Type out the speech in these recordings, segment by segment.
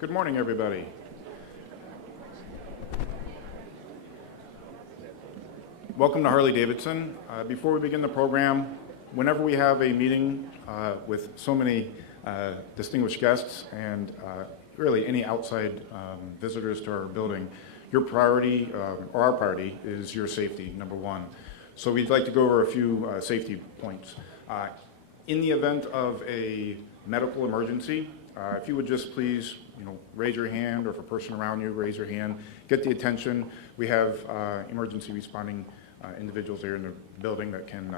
Good morning, everybody. Welcome to Harley-Davidson. Before we begin the program, whenever we have a meeting with so many distinguished guests and really any outside visitors to our building, your priority, or our priority, is your safety, number one. So we'd like to go over a few safety points. In the event of a medical emergency, if you would just please, raise your hand, or if a person around you, raise your hand, get the attention. We have emergency responding individuals here in the building that can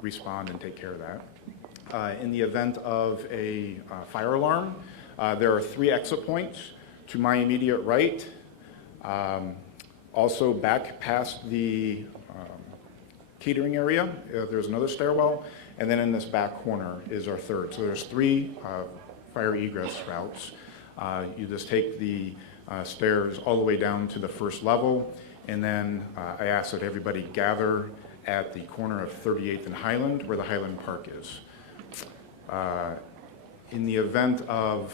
respond and take care of that. In the event of a fire alarm, there are 3 exit points to my immediate right. Also back past the catering area, there's another stairwell, and then in this back corner is our 3rd. So there's 3 fire egress routes. You just take the stairs all the way down to the 1st level, and then I ask that everybody gather at the corner of 38th and Highland, where the Highland Park is. In the event of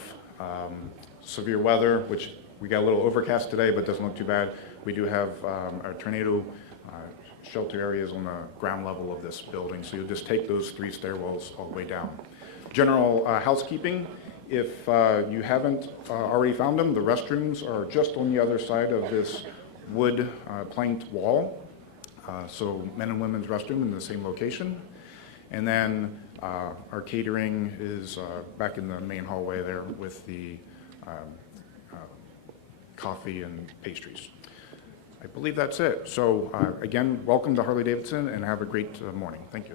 severe weather, which we got a little overcast today, but doesn't look too bad, we do have our tornado shelter areas on the ground level of this building. So you'll just take those 3 stairwells all the way down. General housekeeping, if you haven't already found them, the restrooms are just on the other side of this wood planked wall. So men and women's restroom in the same location. And then our catering is back in the main hallway there with the coffee and pastries. I believe that's it. So again, welcome to Harley-Davidson, and have a great morning. Thank you.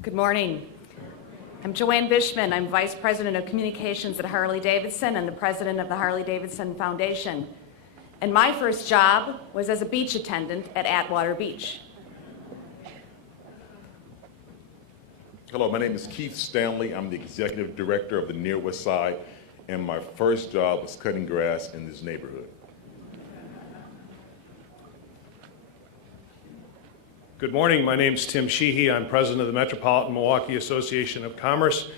Good morning. I'm Joanne Bishman. I'm Vice President of Communications at Harley-Davidson and the President of the Harley-Davidson Foundation. And my first job was as a beach attendant at Atwater Beach. Hello, my name is Keith Stanley. I'm the Executive Director of the Near West Side, and my first job was cutting grass in this neighborhood. Good morning, my name is Tim Sheehy. I'm president of the Metropolitan Milwaukee Association of Commerce.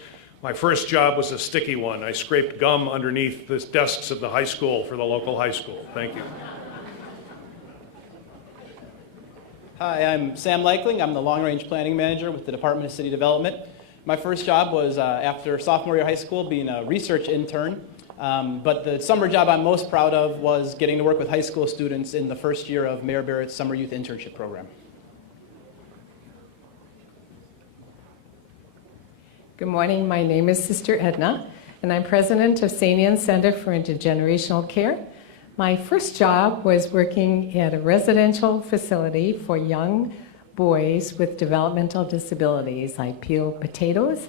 My first job was a sticky one. I scraped gum underneath the desks of the high school for the local high school. Thank you. Hi, I'm Sam Leichling. I'm the Long Range Planning Manager with the Department of City Development. My first job was after sophomore year of high school being a research intern. But the summer job I'm most proud of was getting to work with high school students in the first year of Mayor Barrett's Summer Youth Internship Program. Good morning, my name is Sister Edna, and I'm president of St. Anne's Center for Intergenerational Care. My first job was working at a residential facility for young boys with developmental disabilities. I peel potatoes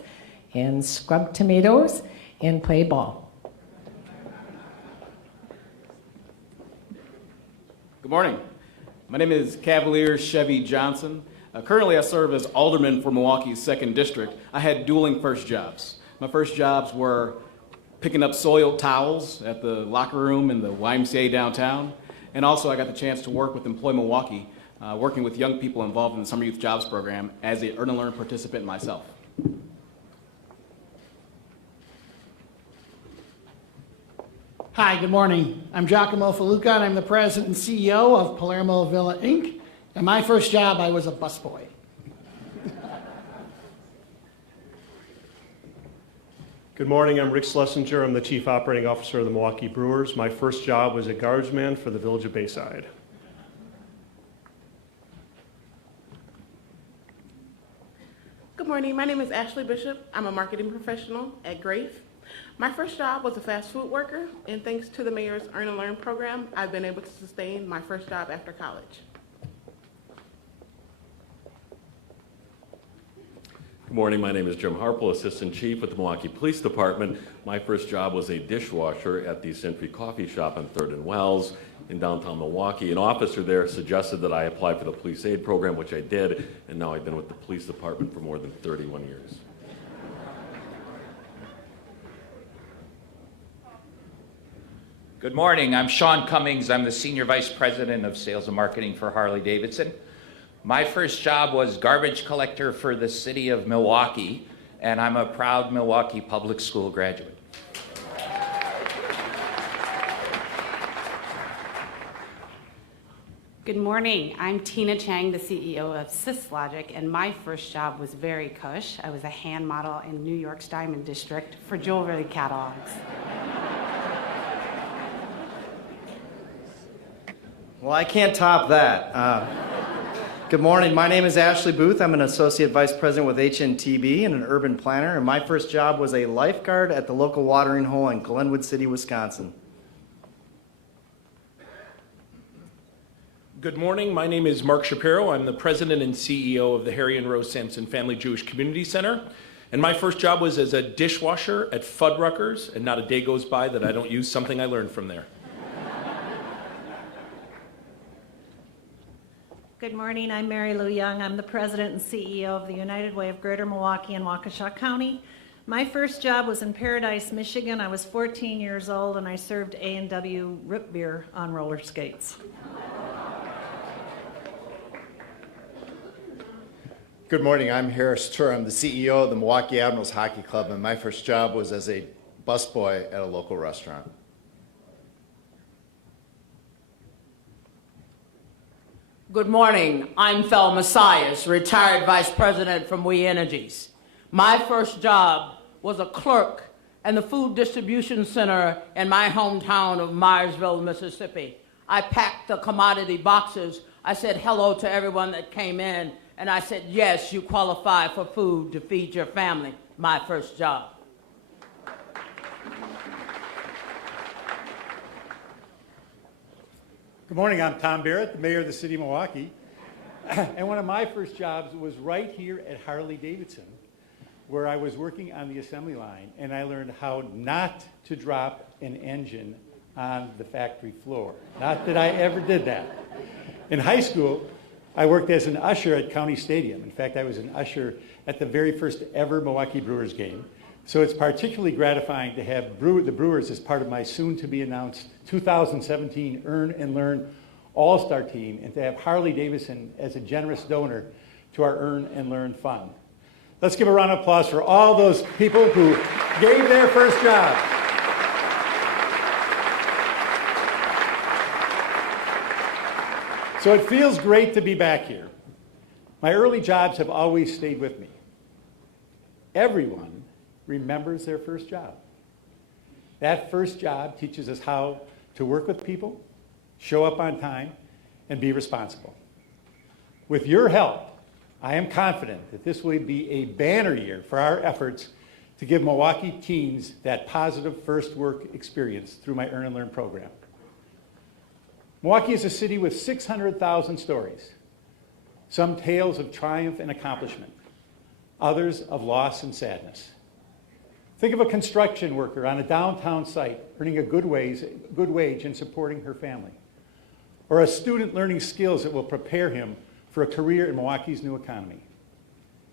and scrub tomatoes and play ball. Good morning. My name is Cavalier Chevy Johnson. Currently, I serve as alderman for Milwaukee's 2nd District. I had dueling first jobs. My first jobs were picking up soiled towels at the locker room in the YMCA downtown. And also, I got the chance to work with Employ Milwaukee, working with young people involved in the Summer Youth Jobs Program as a Earn and Learn participant myself. Hi, good morning. I'm Giacomo Faluca, and I'm the president and CEO of Palermo Villa, Inc. And my first job, I was a busboy. Good morning, I'm Rick Schlesinger. I'm the Chief Operating Officer of the Milwaukee Brewers. My first job was a guardsman for the Village of Bayside. Good morning, my name is Ashley Bishop. I'm a marketing professional at Grafe. My first job was a fast food worker, and thanks to the mayor's Earn and Learn program, I've been able to sustain my first job after college. Good morning, my name is Jim Harple, Assistant Chief with the Milwaukee Police Department. My first job was a dishwasher at the Century Coffee Shop on 3rd and Wells in downtown Milwaukee. An officer there suggested that I apply for the police aid program, which I did, and now I've been with the police department for more than 31 years. Good morning. I'm Sean Cummings. I'm the Senior Vice President of Sales and Marketing for Harley-Davidson. My first job was garbage collector for the city of Milwaukee, and I'm a proud Milwaukee public school graduate. Good morning. I'm Tina Chang, the CEO of SysLogic, and my first job was very cush. I was a hand model in New York's Diamond District for jewelry catalogs. Well, I can't top that. Good morning. My name is Ashley Booth. I'm an Associate Vice President with HNTB and an urban planner, and my first job was a lifeguard at the local watering hole in Glenwood City, Wisconsin. Good morning. My name is Mark Shapiro. I'm the president and CEO of the Harry and Rose Sampson Family Jewish Community Center. And my first job was as a dishwasher at Fuddruckers, and not a day goes by that I don't use something I learned from there. Good morning. I'm Mary Lou Young. I'm the president and CEO of the United Way of Greater Milwaukee and Waukesha County. My first job was in Paradise, Michigan. I was 14 years old, and I served A&W root beer on roller skates. Good morning, I'm Harris Tur. I'm the CEO of the Milwaukee Admirals Hockey Club, and my first job was as a busboy at a local restaurant. Good morning, I'm Thelma Sias, retired vice president from We Energies. My first job was a clerk in the food distribution center in my hometown of Myersville, Mississippi. I packed the commodity boxes. I said hello to everyone that came in. And I said, yes, you qualify for food to feed your family. My first job. Good morning, I'm Tom Barrett, the mayor of the city of Milwaukee. And one of my first jobs was right here at Harley-Davidson, where I was working on the assembly line, and I learned how not to drop an engine on the factory floor. Not that I ever did that. In high school, I worked as an usher at County Stadium. In fact, I was an usher at the very first ever Milwaukee Brewers game. So it's particularly gratifying to have the Brewers as part of my soon-to-be-announced 2017 Earn and Learn All-Star team, and to have Harley-Davidson as a generous donor to our Earn and Learn Fund. Let's give a round of applause for all those people who gave their first job. So it feels great to be back here. My early jobs have always stayed with me. Everyone remembers their first job. That first job teaches us how to work with people, show up on time, and be responsible. With your help, I am confident that this will be a banner year for our efforts to give Milwaukee teens that positive first work experience through my Earn and Learn program. Milwaukee is a city with 600,000 stories, some tales of triumph and accomplishment, others of loss and sadness. Think of a construction worker on a downtown site earning a good wage and supporting her family, or a student learning skills that will prepare him for a career in Milwaukee's new economy.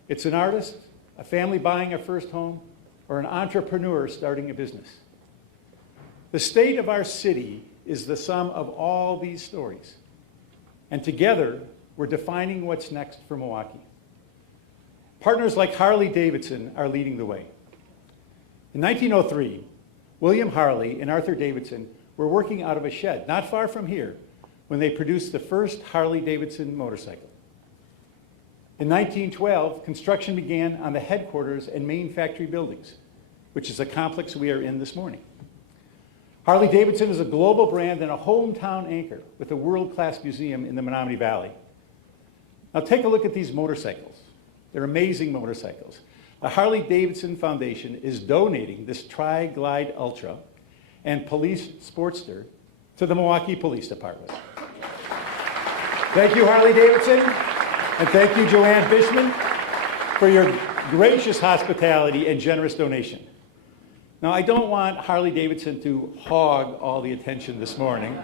It's an artist, a family buying a first home, or an entrepreneur starting a business. The state of our city is the sum of all these stories. And together, we're defining what's next for Milwaukee. Partners like Harley-Davidson are leading the way. In 1903, William Harley and Arthur Davidson were working out of a shed not far from here when they produced the first Harley-Davidson motorcycle. In 1912, construction began on the headquarters and main factory buildings, which is a complex we are in this morning. Harley-Davidson is a global brand and a hometown anchor with a world-class museum in the Menominee Valley. Now take a look at these motorcycles. They're amazing motorcycles. The Harley-Davidson Foundation is donating this Tri-Glide Ultra and Police Sportster to the Milwaukee Police Department. Thank you, Harley-Davidson, and thank you, Joanne Bishman, for your gracious hospitality and generous donation. Now, I don't want Harley-Davidson to hog all the attention this morning.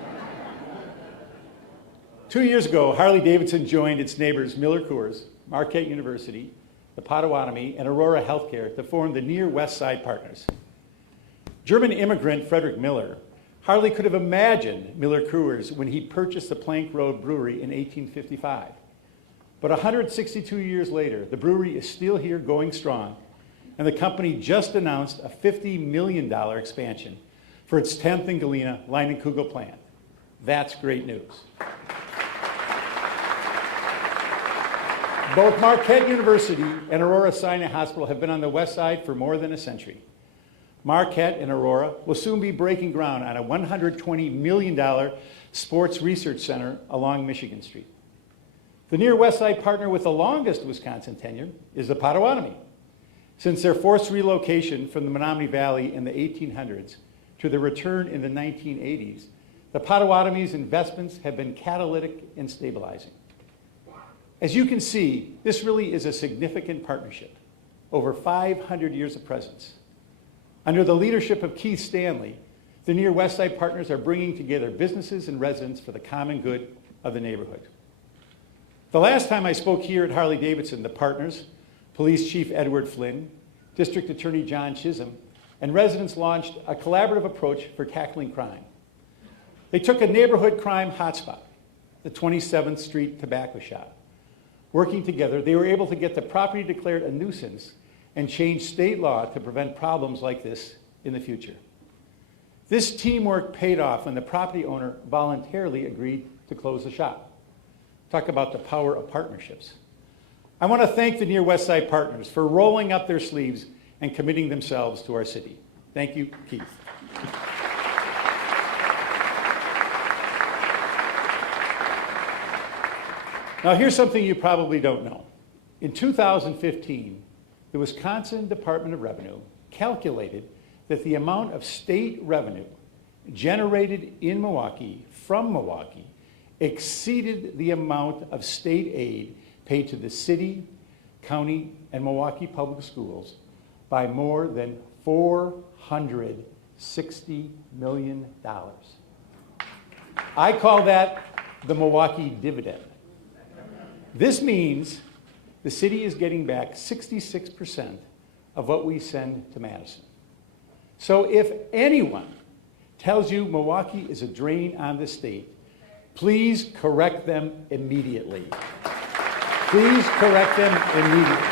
2 years ago, Harley-Davidson joined its neighbors Miller Coors, Marquette University, the Potawatomi, and Aurora Healthcare to form the Near West Side Partners. German immigrant Frederick Miller Hardly could have imagined Miller Coors when he purchased the Plank Road Brewery in 1855. But 162 years later, the brewery is still here going strong, and the company just announced a $50 million expansion for its 10th and Galena Leinenkugel plant. That's great news. Both Marquette University and Aurora Sinai Hospital have been on the west side for more than a century. Marquette and Aurora will soon be breaking ground on a $120 million sports research center along Michigan Street. The near west side partner with the longest Wisconsin tenure is the Potawatomi. Since their forced relocation from the Menominee Valley in the 1800s to their return in the 1980s, the Potawatomi's investments have been catalytic in stabilizing. As you can see, this really is a significant partnership, over 500 years of presence. Under the leadership of Keith Stanley, the near west side partners are bringing together businesses and residents for the common good of the neighborhood. The last time I spoke here at Harley-Davidson, the partners, Police Chief Edward Flynn, District Attorney John Chisholm, and residents launched a collaborative approach for tackling crime. They took a neighborhood crime hotspot, the 27th Street Tobacco Shop. Working together, they were able to get the property declared a nuisance and change state law to prevent problems like this in the future. This teamwork paid off when the property owner voluntarily agreed to close the shop. Talk about the power of partnerships. I want to thank the near west side partners for rolling up their sleeves and committing themselves to our city. Thank you, Keith. Now, here's something you probably don't know. In 2015, the Wisconsin Department of Revenue calculated that the amount of state revenue generated in Milwaukee from Milwaukee exceeded the amount of state aid paid to the city, county, and Milwaukee public schools by more than $460 million. I call that the Milwaukee dividend. This means the city is getting back 66% of what we send to Madison. So if anyone tells you Milwaukee is a drain on the state, please correct them immediately. Please correct them immediately.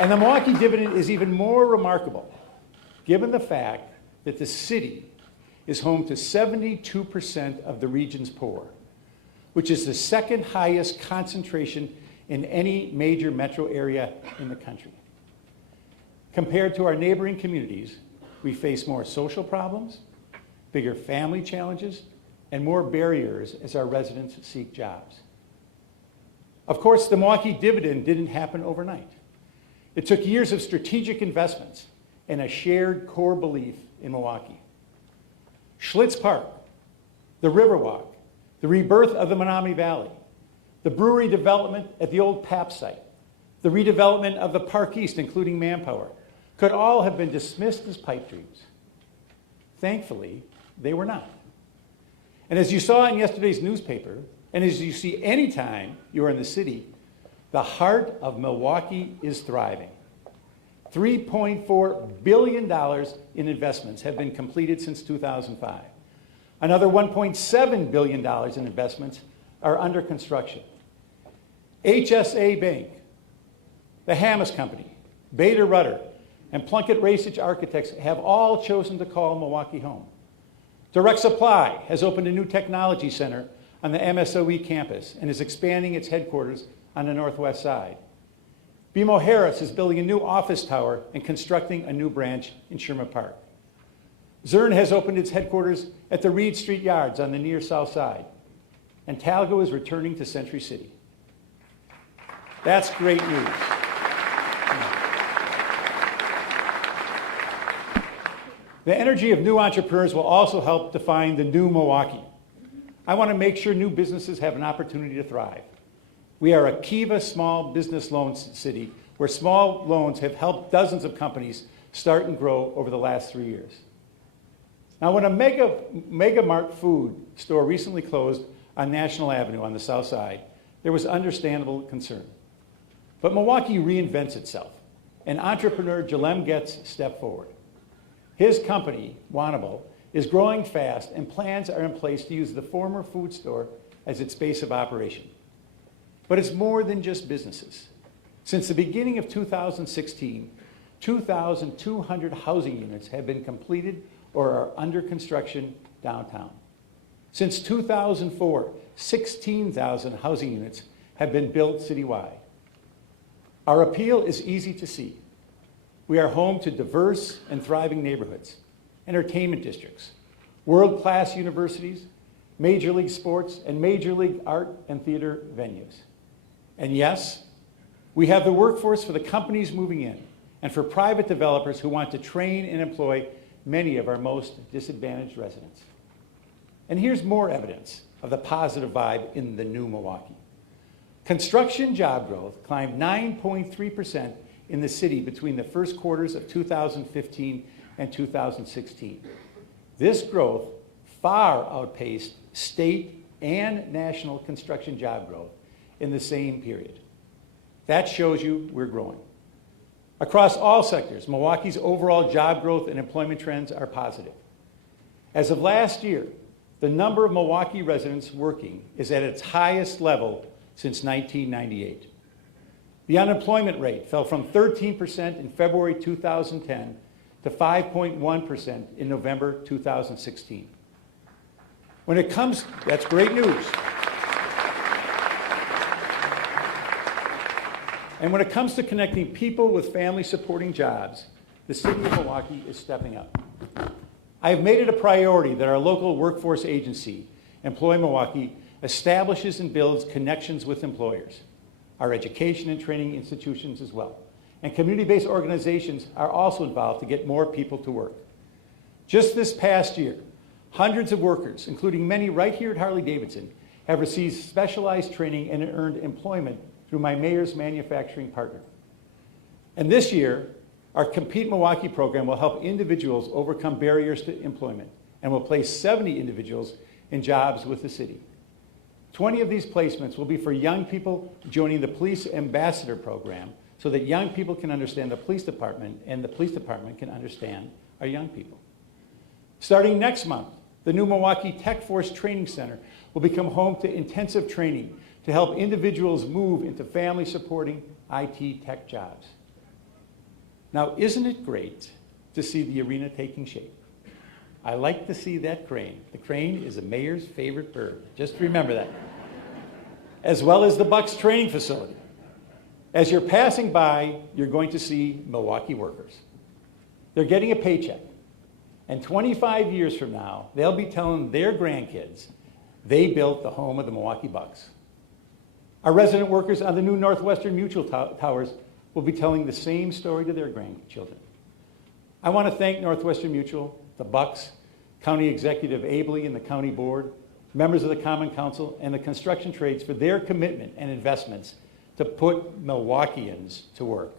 And the Milwaukee dividend is even more remarkable given the fact that the city is home to 72% of the region's poor, which is the second highest concentration in any major metro area in the country. Compared to our neighboring communities, we face more social problems, bigger family challenges, and more barriers as our residents seek jobs. Of course, the Milwaukee dividend didn't happen overnight. It took years of strategic investments and a shared core belief in Milwaukee. Schlitz Park, the Riverwalk, the rebirth of the Menominee Valley, the brewery development at the old PAP site, the redevelopment of the Park East, including Manpower, could all have been dismissed as pipe dreams. Thankfully, they were not. And as you saw in yesterday's newspaper, and as you see anytime you are in the city, the heart of Milwaukee is thriving. $3.4 billion in investments have been completed since 2005. Another $1.7 billion in investments are under construction. HSA Bank, the Hammes Company, Bader Rudder, and Plunkett Racich Architects have all chosen to call Milwaukee home. Direct Supply has opened a new technology center on the MSOE campus and is expanding its headquarters on the northwest side. BMO Harris is building a new office tower and constructing a new branch in Sherman Park. Zurn has opened its headquarters at the Reed Street Yards on the near south side. And Talgo is returning to Century City. That's great news. The energy of new entrepreneurs will also help define the new Milwaukee. I want to make sure new businesses have an opportunity to thrive. We are a Kiva small business loan city where small loans have helped dozens of companies start and grow over the last 3 years. Now, when a Mega Mart food store recently closed on National Avenue on the south side, there was understandable concern. But Milwaukee reinvents itself, and entrepreneur Jalem Getz stepped forward. His company, Wanable, is growing fast, and plans are in place to use the former food store as its base of operation. But it's more than just businesses. Since the beginning of 2016, 2,200 housing units have been completed or are under construction downtown. Since 2004, 16,000 housing units have been built citywide. Our appeal is easy to see. We are home to diverse and thriving neighborhoods, entertainment districts, world-class universities, major league sports, and major league art and theater venues. And yes, we have the workforce for the companies moving in and for private developers who want to train and employ many of our most disadvantaged residents. And here's more evidence of the positive vibe in the new Milwaukee. Construction job growth climbed 9.3% in the city between the first quarters of 2015 and 2016. This growth far outpaced state and national construction job growth in the same period. That shows you we're growing. Across all sectors, Milwaukee's overall job growth and employment trends are positive. As of last year, the number of Milwaukee residents working is at its highest level since 1998. The unemployment rate fell from 13% in February 2010 to 5.1% in November 2016. That's great news. And when it comes to connecting people with family-supporting jobs, the city of Milwaukee is stepping up. I have made it a priority that our local workforce agency, Employ Milwaukee, establishes and builds connections with employers, our education and training institutions as well. And community-based organizations are also involved to get more people to work. Just this past year, hundreds of workers, including many right here at Harley-Davidson, have received specialized training and earned employment through my mayor's manufacturing partner. And this year, our Compete Milwaukee program will help individuals overcome barriers to employment and will place 70 individuals in jobs with the city. 20 of these placements will be for young people joining the Police Ambassador Program so that young people can understand the police department and the police department can understand our young people. Starting next month, the new Milwaukee Tech Force Training Center will become home to intensive training to help individuals move into family-supporting IT tech jobs. Now, isn't it great to see the arena taking shape? I like to see that crane. The crane is a mayor's favorite bird. Just remember that. As well as the Bucks training facility. As you're passing by, you're going to see Milwaukee workers. They're getting a paycheck. And 25 years from now, they'll be telling their grandkids they built the home of the Milwaukee Bucks. Our resident workers on the new Northwestern Mutual Towers will be telling the same story to their grandchildren. I want to thank Northwestern Mutual, the Bucks, County Executive Abley and the County Board, members of the Common Council, and the construction trades for their commitment and investments to put Milwaukeeans to work.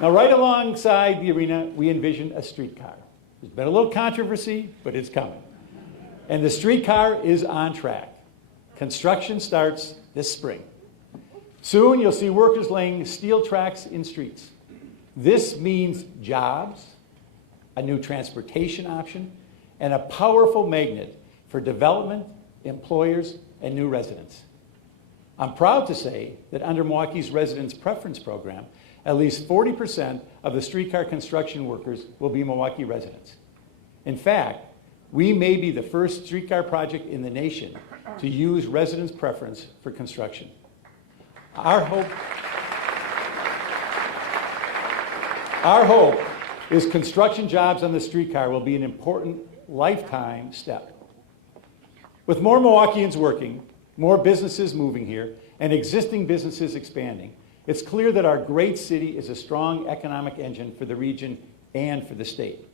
Now, right alongside the arena, we envision a streetcar. There's been a little controversy, but it's coming. And the streetcar is on track. Construction starts this spring. Soon, you'll see workers laying steel tracks in streets. This means jobs, a new transportation option, and a powerful magnet for development, employers, and new residents. I'm proud to say that under Milwaukee's Residents Preference Program, at least 40% of the streetcar construction workers will be Milwaukee residents. In fact, we may be the first streetcar project in the nation to use residents' preference for construction. Our hope is construction jobs on the streetcar will be an important lifetime step. With more Milwaukeeans working, more businesses moving here, and existing businesses expanding, it's clear that our great city is a strong economic engine for the region and for the state.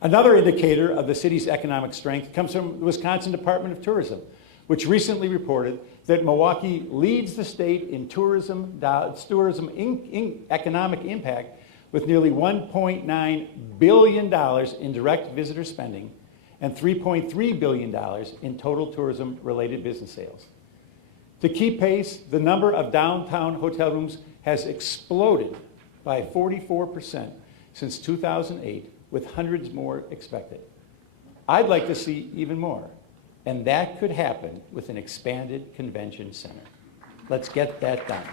Another indicator of the city's economic strength comes from the Wisconsin Department of Tourism, which recently reported that Milwaukee leads the state in tourism economic impact with nearly $1.9 billion in direct visitor spending and $3.3 billion in total tourism-related business sales. To keep pace, the number of downtown hotel rooms has exploded by 44% since 2008, with hundreds more expected. I'd like to see even more, and that could happen with an expanded convention center. Let's get that done.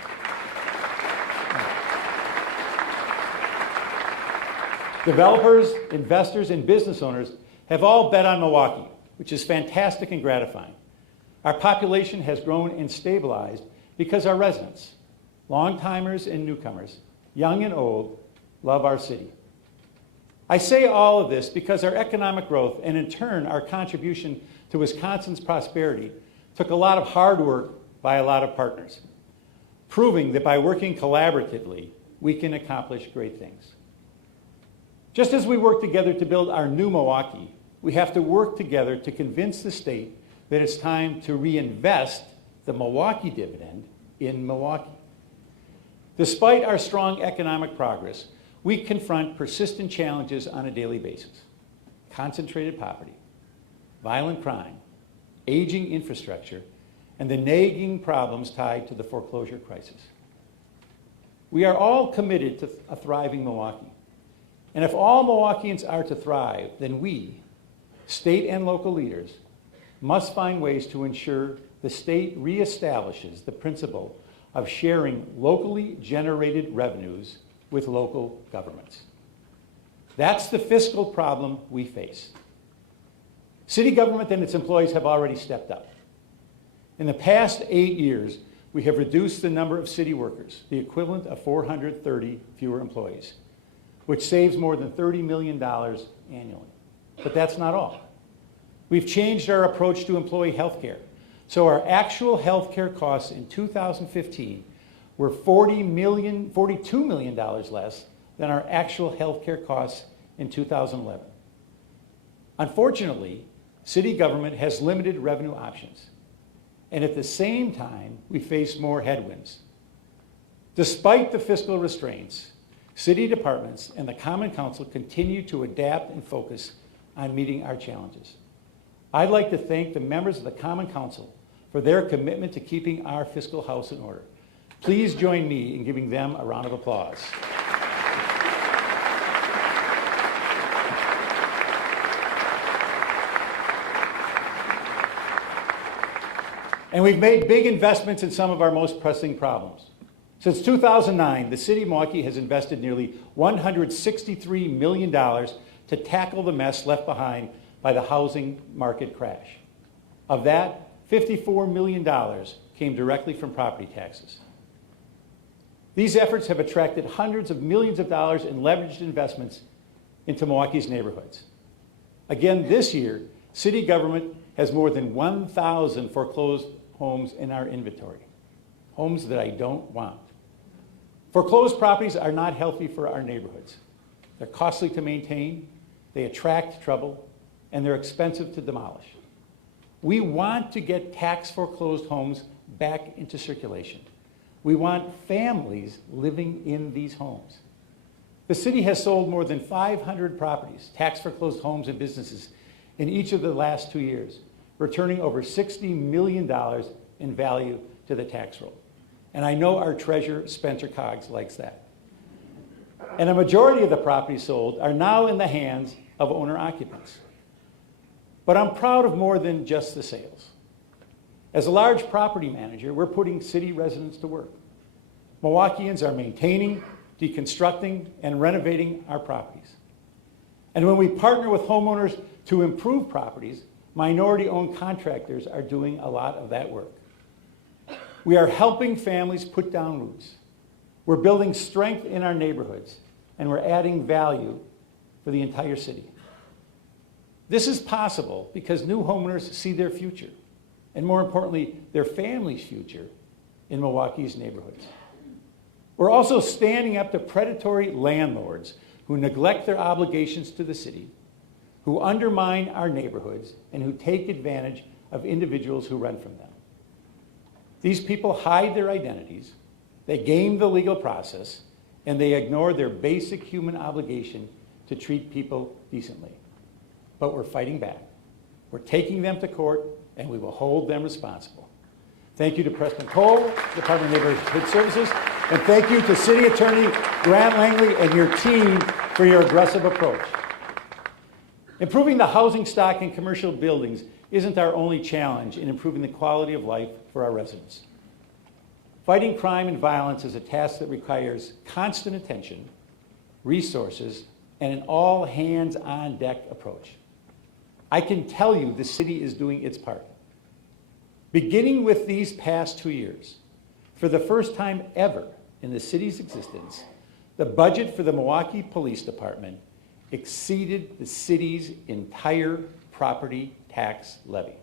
Developers, investors, and business owners have all bet on Milwaukee, which is fantastic and gratifying. Our population has grown and stabilized because our residents, long-timers and newcomers, young and old, love our city. I say all of this because our economic growth and in turn our contribution to Wisconsin's prosperity took a lot of hard work by a lot of partners, proving that by working collaboratively, we can accomplish great things. Just as we work together to build our new Milwaukee, we have to work together to convince the state that it's time to reinvest the Milwaukee dividend in Milwaukee. Despite our strong economic progress, we confront persistent challenges on a daily basis. Concentrated poverty, violent crime, aging infrastructure, and the nagging problems tied to the foreclosure crisis. We are all committed to a thriving Milwaukee. And if all Milwaukeeans are to thrive, then we, state and local leaders, must find ways to ensure the state reestablishes the principle of sharing locally generated revenues with local governments. That's the fiscal problem we face. City government and its employees have already stepped up. In the past 8 years, we have reduced the number of city workers, the equivalent of 430 fewer employees, which saves more than $30 million annually. But that's not all. We've changed our approach to employee health care. So our actual health care costs in 2015 were $42 million less than our actual health care costs in 2011. Unfortunately, city government has limited revenue options. And at the same time, we face more headwinds. Despite the fiscal restraints, city departments and the Common Council continue to adapt and focus on meeting our challenges. I'd like to thank the members of the Common Council for their commitment to keeping our fiscal house in order. Please join me in giving them a round of applause. And we've made big investments in some of our most pressing problems. Since 2009, the city of Milwaukee has invested nearly $163 million to tackle the mess left behind by the housing market crash. Of that, $54 million came directly from property taxes. These efforts have attracted hundreds of millions of dollars in leveraged investments into Milwaukee's neighborhoods. Again, this year, city government has more than 1,000 foreclosed homes in our inventory, homes that I don't want. Foreclosed properties are not healthy for our neighborhoods. They're costly to maintain, they attract trouble, and they're expensive to demolish. We want to get tax foreclosed homes back into circulation. We want families living in these homes. The city has sold more than 500 properties, tax foreclosed homes and businesses, in each of the last 2 years, returning over $60 million in value to the tax roll. And I know our treasurer, Spencer Coggs, likes that. And a majority of the properties sold are now in the hands of owner-occupants. But I'm proud of more than just the sales. As a large property manager, we're putting city residents to work. Milwaukeeans are maintaining, deconstructing, and renovating our properties. And when we partner with homeowners to improve properties, minority-owned contractors are doing a lot of that work. We are helping families put down roots. We're building strength in our neighborhoods, and we're adding value for the entire city. This is possible because new homeowners see their future, and more importantly, their family's future in Milwaukee's neighborhoods. We're also standing up to predatory landlords who neglect their obligations to the city, who undermine our neighborhoods, and who take advantage of individuals who rent from them. These people hide their identities, they game the legal process, and they ignore their basic human obligation to treat people decently. But we're fighting back. We're taking them to court, and we will hold them responsible. Thank you to Preston Cole, Department of Neighborhood Services, and thank you to City Attorney Grant Langley and your team for your aggressive approach. Improving the housing stock in commercial buildings isn't our only challenge in improving the quality of life for our residents. Fighting crime and violence is a task that requires constant attention, resources, and an all-hands-on-deck approach. I can tell you the city is doing its part. Beginning with these past 2 years, for the first time ever in the city's existence, the budget for the Milwaukee Police Department exceeded the city's entire property tax levy.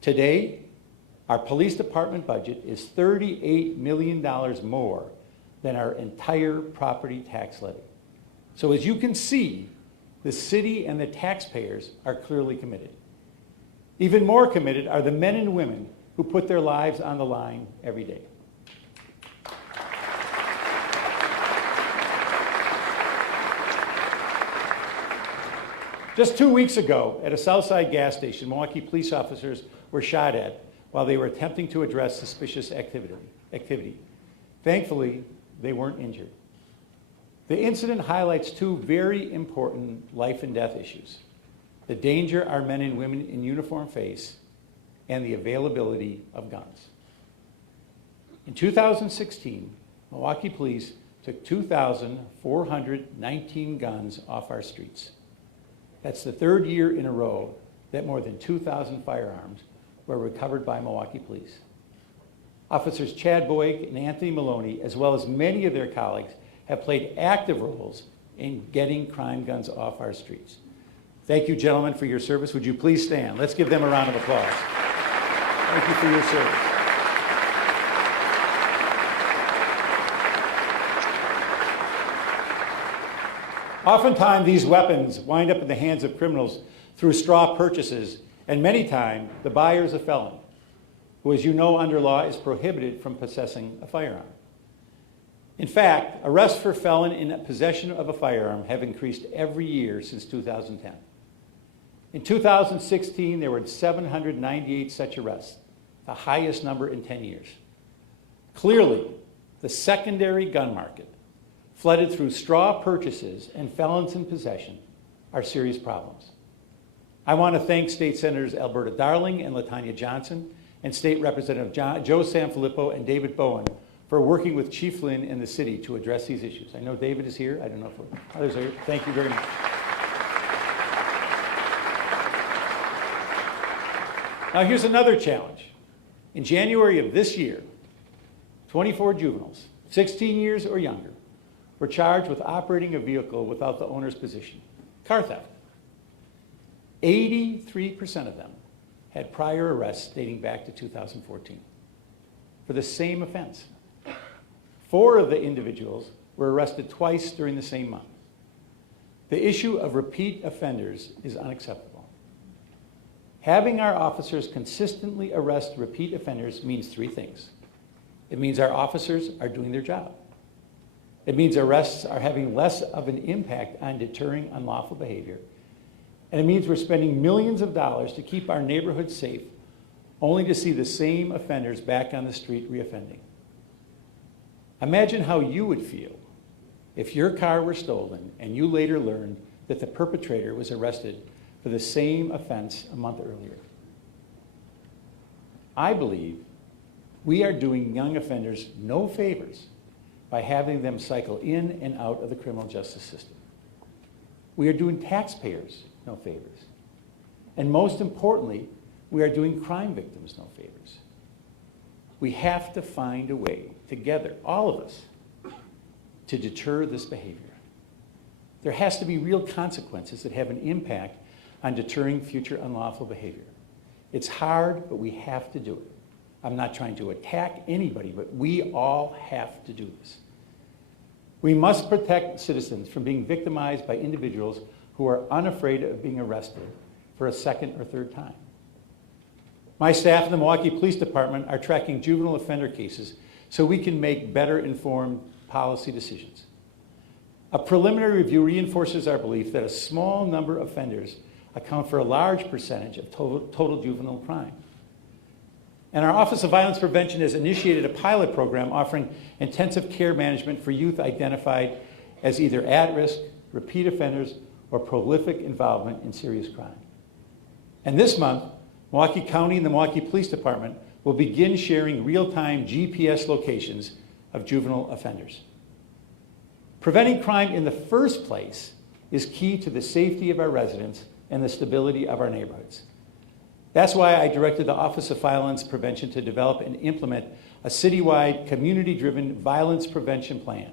Today, our police department budget is $38 million more than our entire property tax levy. So as you can see, the city and the taxpayers are clearly committed. Even more committed are the men and women who put their lives on the line every day. Just 2 weeks ago, at a Southside gas station, Milwaukee police officers were shot at while they were attempting to address suspicious activity. Thankfully, they weren't injured. The incident highlights two very important life and death issues: the danger our men and women in uniform face and the availability of guns. In 2016, Milwaukee police took 2,419 guns off our streets. That's the third year in a row that more than 2,000 firearms were recovered by Milwaukee police. Officers Chad Boyd and Anthony Maloney, as well as many of their colleagues, have played active roles in getting crime guns off our streets. Thank you, gentlemen, for your service. Would you please stand? Let's give them a round of applause. Thank you for your service. Oftentimes, these weapons wind up in the hands of criminals through straw purchases, and many times, the buyer is a felon, who, as you know, under law, is prohibited from possessing a firearm. In fact, arrests for felon in possession of a firearm have increased every year since 2010. In 2016, there were 798 such arrests, the highest number in 10 years. Clearly, the secondary gun market, flooded through straw purchases and felons in possession, are serious problems. I want to thank State Senators Alberta Darling and LaTanya Johnson and State Representative Joe Sanfilippo and David Bowen for working with Chief Flynn and the city to address these issues. I know David is here. I don't know if others are here. Thank you very much. Now here's another challenge. In January of this year, 24 juveniles, 16 years or younger, were charged with operating a vehicle without the owner's possession. Car theft. 83% of them had prior arrests dating back to 2014 for the same offense. 4 of the individuals were arrested twice during the same month. The issue of repeat offenders is unacceptable. Having our officers consistently arrest repeat offenders means 3 things. It means our officers are doing their job. It means arrests are having less of an impact on deterring unlawful behavior. And it means we're spending millions of dollars to keep our neighborhoods safe, only to see the same offenders back on the street reoffending. Imagine how you would feel if your car were stolen and you later learned that the perpetrator was arrested for the same offense a month earlier. I believe we are doing young offenders no favors by having them cycle in and out of the criminal justice system. We are doing taxpayers no favors. And most importantly, we are doing crime victims no favors. We have to find a way together, all of us, to deter this behavior. There has to be real consequences that have an impact on deterring future unlawful behavior. It's hard, but we have to do it. I'm not trying to attack anybody, but we all have to do this. We must protect citizens from being victimized by individuals who are unafraid of being arrested for a second or third time. My staff in the Milwaukee Police Department are tracking juvenile offender cases so we can make better informed policy decisions. A preliminary review reinforces our belief that a small number of offenders account for a large percentage of total juvenile crime. And our Office of Violence Prevention has initiated a pilot program offering intensive care management for youth identified as either at-risk, repeat offenders, or prolific involvement in serious crime. And this month, Milwaukee County and the Milwaukee Police Department will begin sharing real-time GPS locations of juvenile offenders. Preventing crime in the first place is key to the safety of our residents and the stability of our neighborhoods. That's why I directed the Office of Violence Prevention to develop and implement a citywide, community-driven violence prevention plan.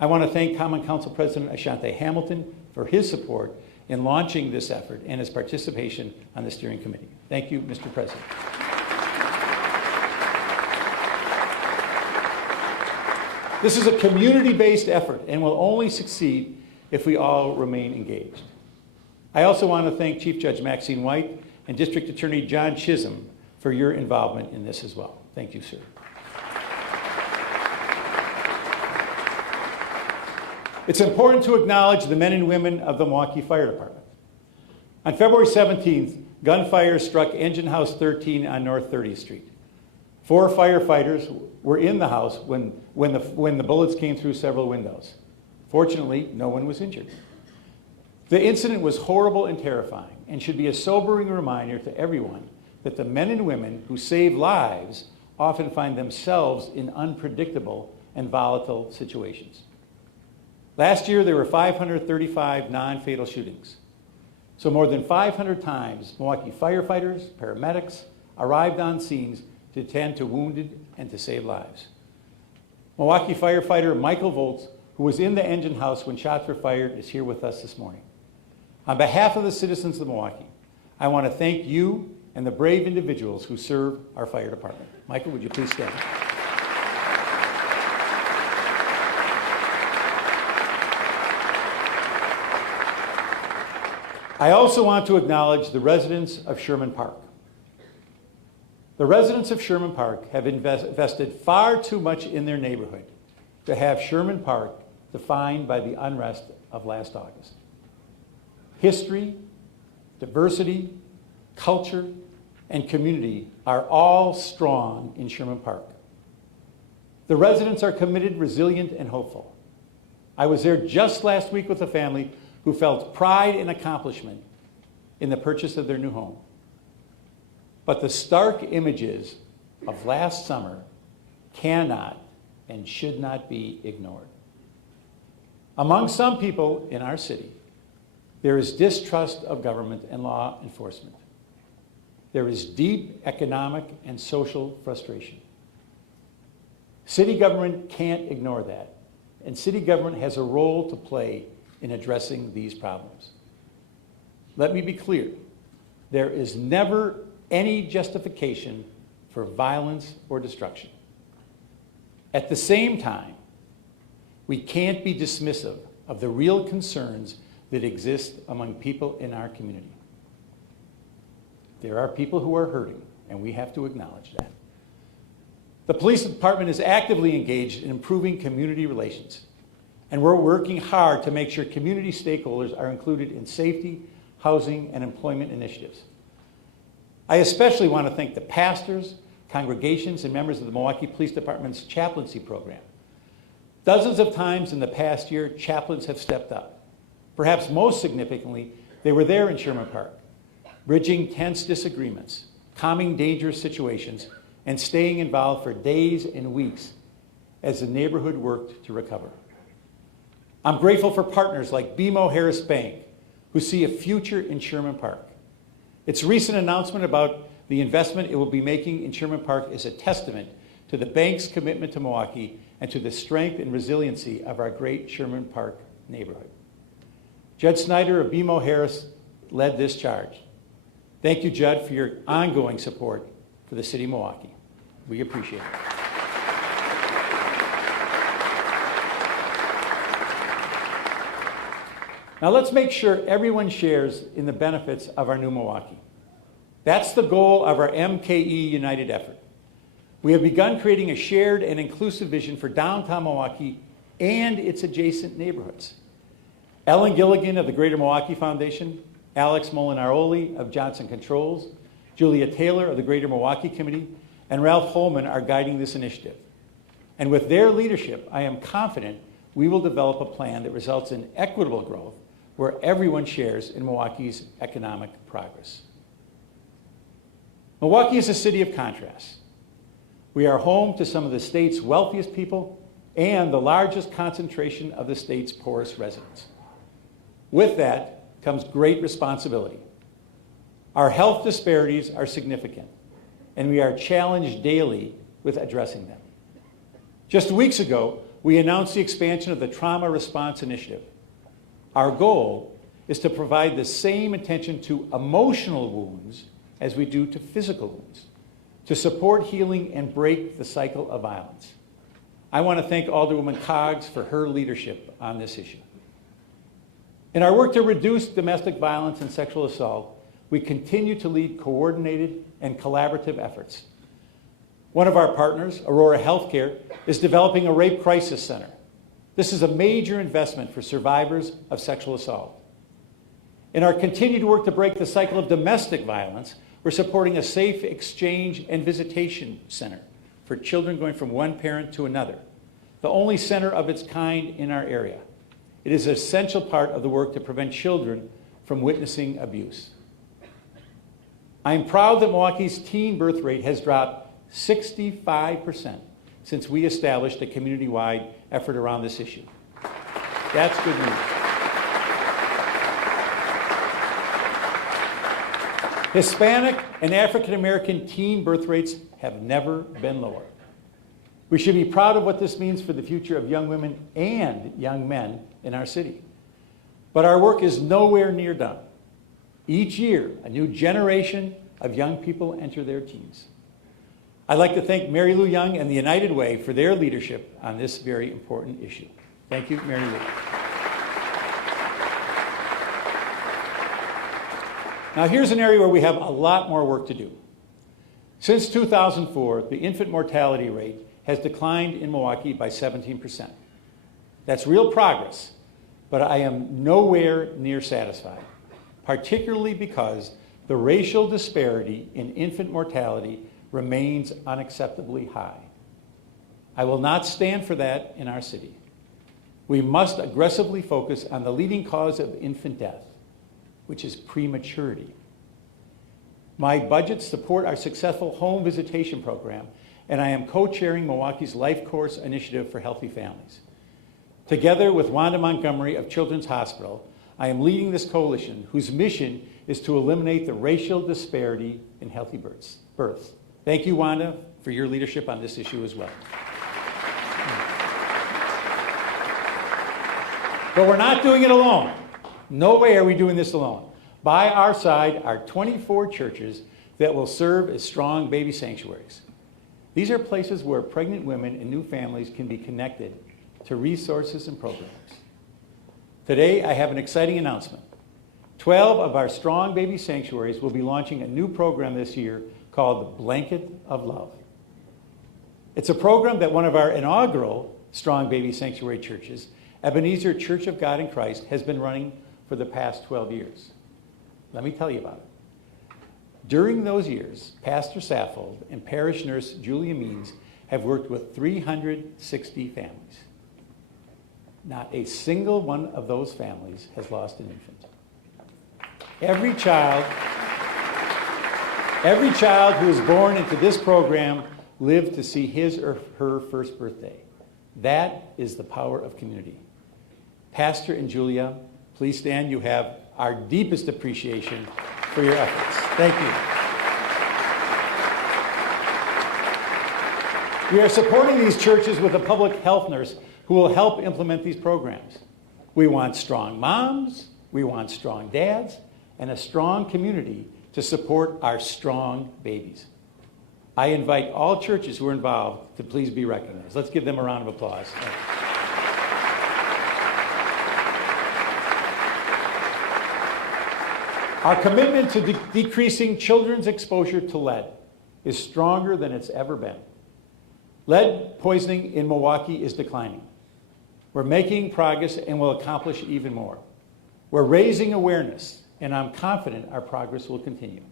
I want to thank Common Council President Ashante Hamilton for his support in launching this effort and his participation on the steering committee. Thank you, Mr. President. This is a community-based effort and will only succeed if we all remain engaged. I also want to thank Chief Judge Maxine White and District Attorney John Chisholm for your involvement in this as well. Thank you, sir. It's important to acknowledge the men and women of the Milwaukee Fire Department. On February 17th, gunfire struck Engine House 13 on North 30th Street. 4 firefighters were in the house when the bullets came through several windows. Fortunately, no one was injured. The incident was horrible and terrifying and should be a sobering reminder to everyone that the men and women who save lives often find themselves in unpredictable and volatile situations. Last year, there were 535 non-fatal shootings. So more than 500 times, Milwaukee firefighters, paramedics arrived on scenes to tend to wounded and to save lives. Milwaukee firefighter Michael Volz, who was in the engine house when shots were fired, is here with us this morning. On behalf of the citizens of Milwaukee, I want to thank you and the brave individuals who serve our fire department. Michael, would you please stand? I also want to acknowledge the residents of Sherman Park. The residents of Sherman Park have invested far too much in their neighborhood to have Sherman Park defined by the unrest of last August. History, diversity, culture, and community are all strong in Sherman Park. The residents are committed, resilient, and hopeful. I was there just last week with a family who felt pride and accomplishment in the purchase of their new home. But the stark images of last summer cannot and should not be ignored. Among some people in our city, there is distrust of government and law enforcement. There is deep economic and social frustration. City government can't ignore that, and city government has a role to play in addressing these problems. Let me be clear, there is never any justification for violence or destruction. At the same time, we can't be dismissive of the real concerns that exist among people in our community. There are people who are hurting, and we have to acknowledge that. The police department is actively engaged in improving community relations, and we're working hard to make sure community stakeholders are included in safety, housing, and employment initiatives. I especially want to thank the pastors, congregations, and members of the Milwaukee Police Department's chaplaincy program. Dozens of times in the past year, chaplains have stepped up. Perhaps most significantly, they were there in Sherman Park, bridging tense disagreements, calming dangerous situations, and staying involved for days and weeks as the neighborhood worked to recover. I'm grateful for partners like BMO Harris Bank, who see a future in Sherman Park. Its recent announcement about the investment it will be making in Sherman Park is a testament to the bank's commitment to Milwaukee and to the strength and resiliency of our great Sherman Park neighborhood. Judd Snyder of BMO Harris led this charge. Thank you, Judd, for your ongoing support for the city of Milwaukee. We appreciate it. Now let's make sure everyone shares in the benefits of our new Milwaukee. That's the goal of our MKE United effort. We have begun creating a shared and inclusive vision for downtown Milwaukee and its adjacent neighborhoods. Ellen Gilligan of the Greater Milwaukee Foundation, Alex Molinaroli of Johnson Controls, Julia Taylor of the Greater Milwaukee Committee, and Ralph Holman are guiding this initiative. And with their leadership, I am confident we will develop a plan that results in equitable growth where everyone shares in Milwaukee's economic progress. Milwaukee is a city of contrasts. We are home to some of the state's wealthiest people and the largest concentration of the state's poorest residents. With that comes great responsibility. Our health disparities are significant, and we are challenged daily with addressing them. Just weeks ago, we announced the expansion of the Trauma Response Initiative. Our goal is to provide the same attention to emotional wounds as we do to physical wounds, to support healing and break the cycle of violence. I want to thank Alderwoman Coggs for her leadership on this issue. In our work to reduce domestic violence and sexual assault, we continue to lead coordinated and collaborative efforts. One of our partners, Aurora Healthcare, is developing a rape crisis center. This is a major investment for survivors of sexual assault. In our continued work to break the cycle of domestic violence, we're supporting a safe exchange and visitation center for children going from one parent to another, the only center of its kind in our area. It is an essential part of the work to prevent children from witnessing abuse. I am proud that Milwaukee's teen birth rate has dropped 65% since we established a community-wide effort around this issue. That's good news. Hispanic and African American teen birth rates have never been lower. We should be proud of what this means for the future of young women and young men in our city. But our work is nowhere near done. Each year, a new generation of young people enter their teens. I'd like to thank Mary Lou Young and the United Way for their leadership on this very important issue. Thank you, Mary Lou. Now here's an area where we have a lot more work to do. Since 2004, the infant mortality rate has declined in Milwaukee by 17%. That's real progress, but I am nowhere near satisfied, particularly because the racial disparity in infant mortality remains unacceptably high. I will not stand for that in our city. We must aggressively focus on the leading cause of infant death, which is prematurity. My budgets support our successful home visitation program, and I am co-chairing Milwaukee's Life Course Initiative for Healthy Families. Together with Wanda Montgomery of Children's Hospital, I am leading this coalition whose mission is to eliminate the racial disparity in healthy births. Thank you, Wanda, for your leadership on this issue as well. But we're not doing it alone. No way are we doing this alone. By our side are 24 churches that will serve as strong baby sanctuaries. These are places where pregnant women and new families can be connected to resources and programs. Today, I have an exciting announcement. 12 of our strong baby sanctuaries will be launching a new program this year called Blanket of Love. It's a program that one of our inaugural Strong Baby Sanctuary churches, Ebenezer Church of God in Christ, has been running for the past 12 years. Let me tell you about it. During those years, Pastor Saffold and parish nurse Julia Means have worked with 360 families. Not a single one of those families has lost an infant. Every child who is born into this program lived to see his or her first birthday. That is the power of community. Pastor and Julia, please stand. You have our deepest appreciation for your efforts. Thank you. We are supporting these churches with a public health nurse who will help implement these programs. We want strong moms, we want strong dads, and a strong community to support our strong babies. I invite all churches who are involved to please be recognized. Let's give them a round of applause. Our commitment to decreasing children's exposure to lead is stronger than it's ever been. Lead poisoning in Milwaukee is declining. We're making progress and will accomplish even more. We're raising awareness, and I'm confident our progress will continue.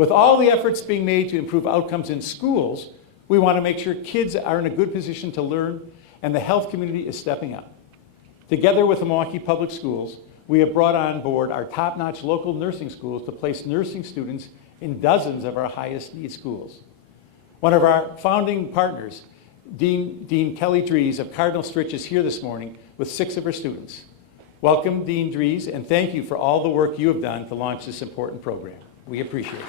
With all the efforts being made to improve outcomes in schools, we want to make sure kids are in a good position to learn, and the health community is stepping up. Together with the Milwaukee Public Schools, we have brought on board our top-notch local nursing schools to place nursing students in dozens of our highest need schools. One of our founding partners, Dean Kelly Dries of Cardinal Stritch, is here this morning with 6 of her students. Welcome, Dean Dries, and thank you for all the work you have done to launch this important program. We appreciate it.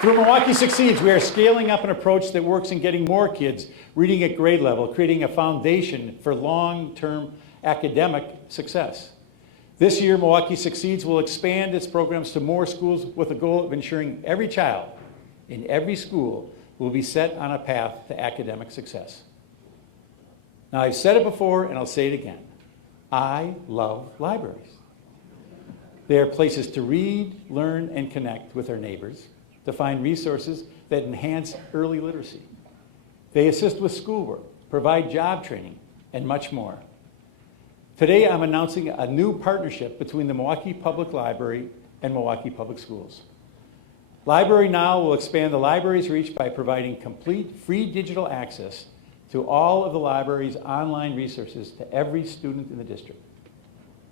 Through Milwaukee Succeeds, we are scaling up an approach that works in getting more kids reading at grade level, creating a foundation for long-term academic success. This year, Milwaukee Succeeds will expand its programs to more schools with the goal of ensuring every child in every school will be set on a path to academic success. Now, I've said it before and I'll say it again. I love libraries. They are places to read, learn, and connect with our neighbors, to find resources that enhance early literacy. They assist with schoolwork, provide job training, and much more. Today, I'm announcing a new partnership between the Milwaukee Public Library and Milwaukee Public Schools. Library Now will expand the library's reach by providing complete free digital access to all of the library's online resources to every student in the district.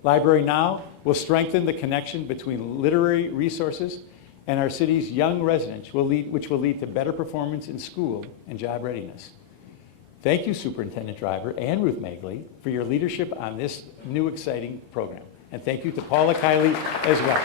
Library Now will strengthen the connection between literary resources and our city's young residents, which will lead to better performance in school and job readiness. Thank you, Superintendent Driver and Ruth Magley, for your leadership on this new exciting program. And thank you to Paula Kiley as well.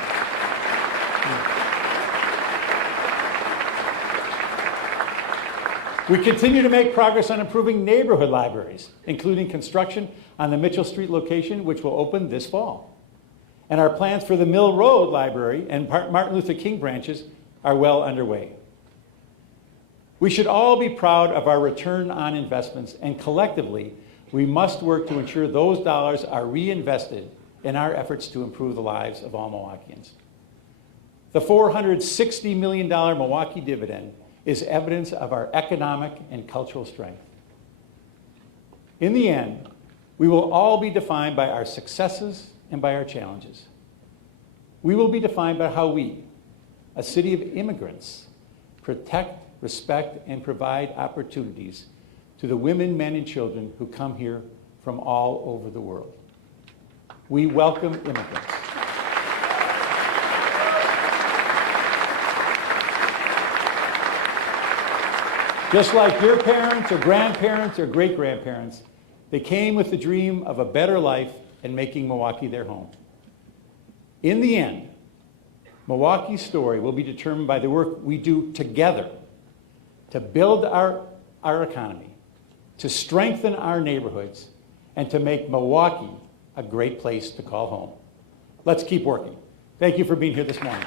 We continue to make progress on improving neighborhood libraries, including construction on the Mitchell Street location, which will open this fall. And our plans for the Mill Road Library and Martin Luther King branches are well underway. We should all be proud of our return on investments, and collectively, we must work to ensure those dollars are reinvested in our efforts to improve the lives of all Milwaukeeans. The $460 million Milwaukee dividend is evidence of our economic and cultural strength. In the end, we will all be defined by our successes and by our challenges. We will be defined by how we, a city of immigrants, protect, respect, and provide opportunities to the women, men, and children who come here from all over the world. We welcome immigrants. Just like your parents or grandparents or great-grandparents, they came with the dream of a better life and making Milwaukee their home. In the end, Milwaukee's story will be determined by the work we do together to build our economy, to strengthen our neighborhoods, and to make Milwaukee a great place to call home. Let's keep working. Thank you for being here this morning.